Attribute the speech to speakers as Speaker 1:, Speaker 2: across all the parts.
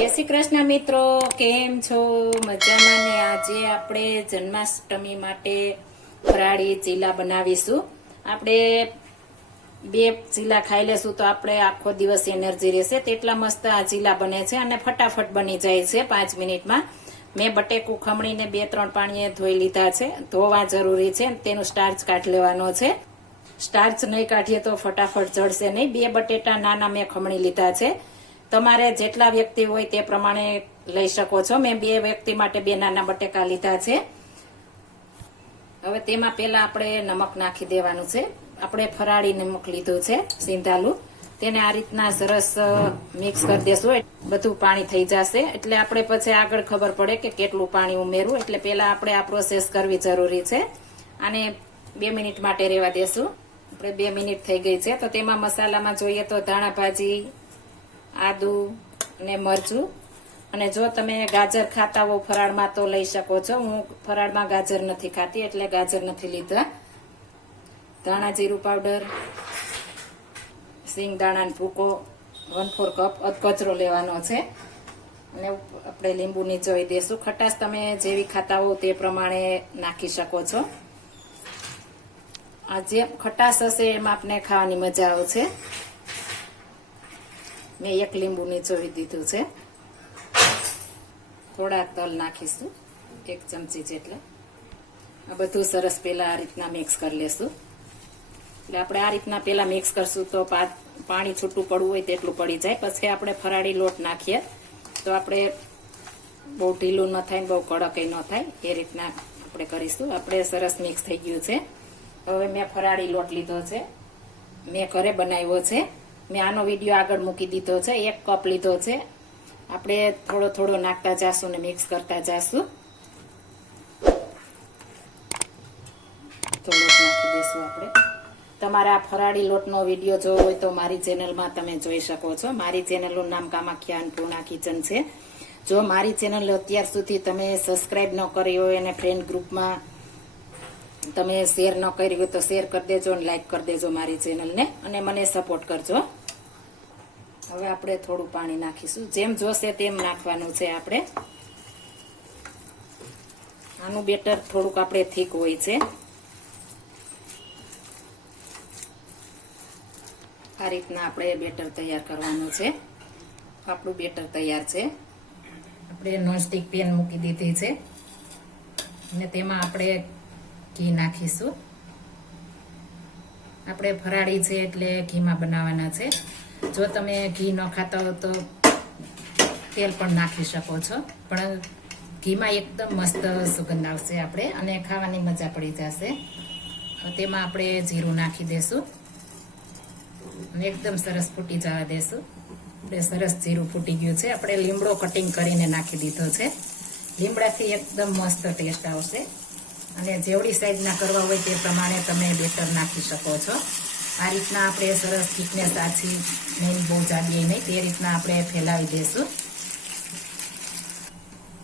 Speaker 1: જય શ્રી કૃષ્ણ મિત્રો, કેમ છો? મજામાં ને આજે આપણે જન્માષ્ટમી માટે ફરાળી ચીલા બનાવીશું. આપણે બે ચીલા ખાઈ લેશું તો આપણે આખો દિવસ એનર્જી રહેશે. તેટલા મસ્ત આ ચીલા બને છે અને ફટાફટ બની જાય છે પાંચ મિનિટમાં. મેં બટેકું ખમણીને બે ત્રણ પાણીએ ધોઈ લીધા છે. ધોવા જરૂરી છે તેનું સ્ટાર્ચ કાઢી લેવાનો છે. સ્ટાર્ચ નહીં કાઢીએ તો ફટાફટ જળશે નહીં. બે બટેટા નાના મેં ખમણી લીધા છે. તમારે જેટલા વ્યક્તિ હોય તે પ્રમાણે લઈ શકો છો. મેં બે વ્યક્તિ માટે બે નાના બટેકા લીધા છે. હવે તેમાં પેલા આપણે નમક નાખી દેવાનું છે. આપણે ફરાળી નમક લીધું છે, સિંધાલું. તેને આ રીતના સરસ મિક્સ કરી દેશું. બધું પાણી થઈ જશે. એટલે આપણે પછી આગળ ખબર પડે કે કેટલું પાણી ઉમેરવું. એટલે પેલા આપણે આ પ્રોસેસ કરવી જરૂરી છે. અને બે મિનિટ માટે રહેવા દેશું. આપણે બે મિનિટ થઈ ગઈ છે. તો તેમાં મસાલામાં જોઈએ તો ધાણા ભાજી આદુ ને મરચું. અને જો તમે ગાજર ખાતા હો ફરાળમાં તો લઈ શકો છો. હું ફરાળમાં ગાજર નથી ખાતી, એટલે ગાજર નથી લીધા. ધાણા જીરું પાવડર, સિંગ દાણાનો ભૂકો, વન ફોર કપ અધકચરો લેવાનો છે. અને આપણે લીંબુ નીચોઈ દેશું. ખટાશ તમે જેવી ખાતા હો તે પ્રમાણે નાખી શકો છો. આ જે ખટાશ હશે એમાં આપણે ખાવાની મજા આવશે. મેં એક લીંબુ નીચોવી દીધું છે. થોડા તલ નાખીશું, એક ચમચી જેટલા. આ બધું સરસ પેલા આ રીતના મિક્સ કરી લેશું. એટલે આપણે આ રીતના પેલા મિક્સ કરશું તો પાણી છૂટું પડવું હોય તેટલું પડી જાય. પછી આપણે ફરાળી લોટ નાખીએ. તો આપણે બહુ ઢીલું ન થાય બહુ કડક ન થાય. એ રીતના આપણે કરીશું. આપણે સરસ મિક્સ થઈ ગયું છે. હવે મેં ફરાળી લોટ લીધો છે. મેં ઘરે બનાવ્યો છે. મેં આનો વીડિયો આગળ મૂકી દીધો છે, એક કપ લીધો છે. આપણે થોડો થોડો નાખતા જાશું ને મિક્સ કરતા જાશું. થોડો નાખી દેશું આપણે. તમારે આ ફરાળી લોટનો વીડિયો જોવો હોય તો મારી ચેનલમાં તમે જોઈ શકો છો. મારી ચેનલનું નામ કામાખ્યા અન્નપૂર્ણા કિચન છે. જો મારી ચેનલ અત્યાર સુધી તમે સબસ્ક્રાઈબ ન કરી હોય અને ફ્રેન્ડ ગ્રુપમાં તમે શેર ન કરી હોય તો શેર કરી દેજો અને લાઈક કરી દેજો મારી ચેનલને અને મને સપોર્ટ કરજો. હવે આપણે થોડું પાણી નાખીશું. જેમ જોશે તેમ નાખવાનું છે આપણે. આનું બેટર થોડુંક આપણે થીક હોય છે. આ રીતના આપણે બેટર તૈયાર કરવાનું છે. આપણું બેટર તૈયાર છે. આપણે નોનસ્ટિક પેન મૂકી દીધી છે. અને તેમાં આપણે ઘી નાખીશું. આપણે ફરાળી છે એટલે ઘીમાં બનાવવાના છે. જો તમે ઘી ન ખાતા હો તો તેલ પણ નાખી શકો છો. પણ ઘીમાં એકદમ મસ્ત સુગંધ આવશે આપણે અને ખાવાની મજા પડી જશે. તેમાં આપણે જીરું નાખી દેશું. અને એકદમ સરસ ફૂટી જવા દેશું. આપણે સરસ જીરું ફૂટી ગયું છે. આપણે લીમડો કટિંગ કરીને નાખી દીધો છે. લીમડાથી એકદમ મસ્ત ટેસ્ટ આવશે. અને જેવડી સાઈઝના કરવા હોય તે પ્રમાણે તમે બેટર નાખી શકો છો. આ રીતના આપણે સરસ થિકનેસ આછી નહીં બહુ જાગીએ નહીં, તે રીતના આપણે ફેલાવી દઈશું.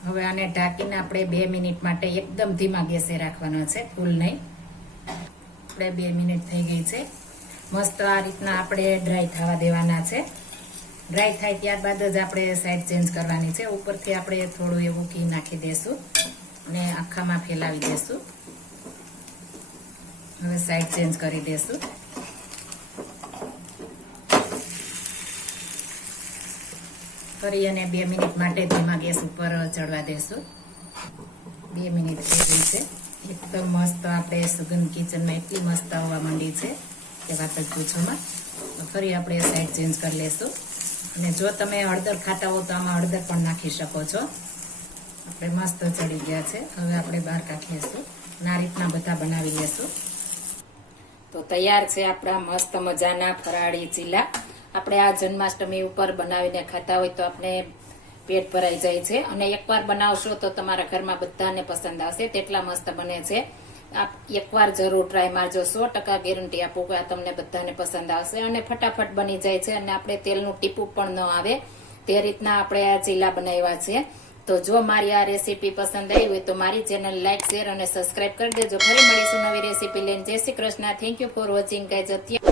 Speaker 1: હવે આને ઢાંકીને આપણે બે મિનિટ માટે એકદમ ધીમા ગેસે રાખવાનો છે, ફૂલ નહીં. આપણે બે મિનિટ થઈ ગઈ છે. મસ્ત આ રીતના આપણે ડ્રાય થવા દેવાના છે. ડ્રાય થાય ત્યારબાદ જ આપણે સાઈડ ચેન્જ કરવાની છે. ઉપરથી આપણે થોડું એવું ઘી નાખી દેશું અને આખામાં ફેલાવી દેશું. હવે સાઈડ ચેન્જ કરી દેશું. કરી અને બે મિનિટ માટે ધીમા ગેસ ઉપર ચડવા દેશું. બે મિનિટ થઈ છે. એકદમ મસ્ત આપણે સુગંધ કિચનમાં એટલી મસ્ત આવવા માંડી છે કે વાત જ પૂછોમાં ફરી આપણે સાઈડ ચેન્જ કરી લેશું. અને જો તમે હળદર ખાતા હો તો આમાં હળદર પણ નાખી શકો છો. આપણે મસ્ત ચડી ગયા છે. હવે આપણે બહાર કાઢીશું. અને આ રીતના બધા બનાવી લેશું. તો તૈયાર છે આપણા મસ્ત મજાના ફરાળી ચીલા. આપણે આ જન્માષ્ટમી ઉપર બનાવીને ખાતા હોય તો આપણે પેટ ભરાઈ જાય છે. અને એકવાર બનાવશો તો તમારા ઘરમાં બધાને પસંદ આવશે. તેટલા મસ્ત બને છે. આપ એકવાર જરૂર ટ્રાય મારજો. સો ટકા ગેરંટી આપું કે આ તમને બધાને પસંદ આવશે. અને ફટાફટ બની જાય છે. અને આપણે તેલનું ટીપું પણ ન આવે. તે રીતના આપણે આ ચીલા બનાવ્યા છે. તો જો મારી આ રેસીપી પસંદ આવી હોય તો મારી ચેનલ લાઈક શેર અને સબસ્ક્રાઇબ કરી દેજો. ફરી મળીશું નવી રેસીપી લઈને. Jai Shri Krishna. Thank you for watching guys અત્યારે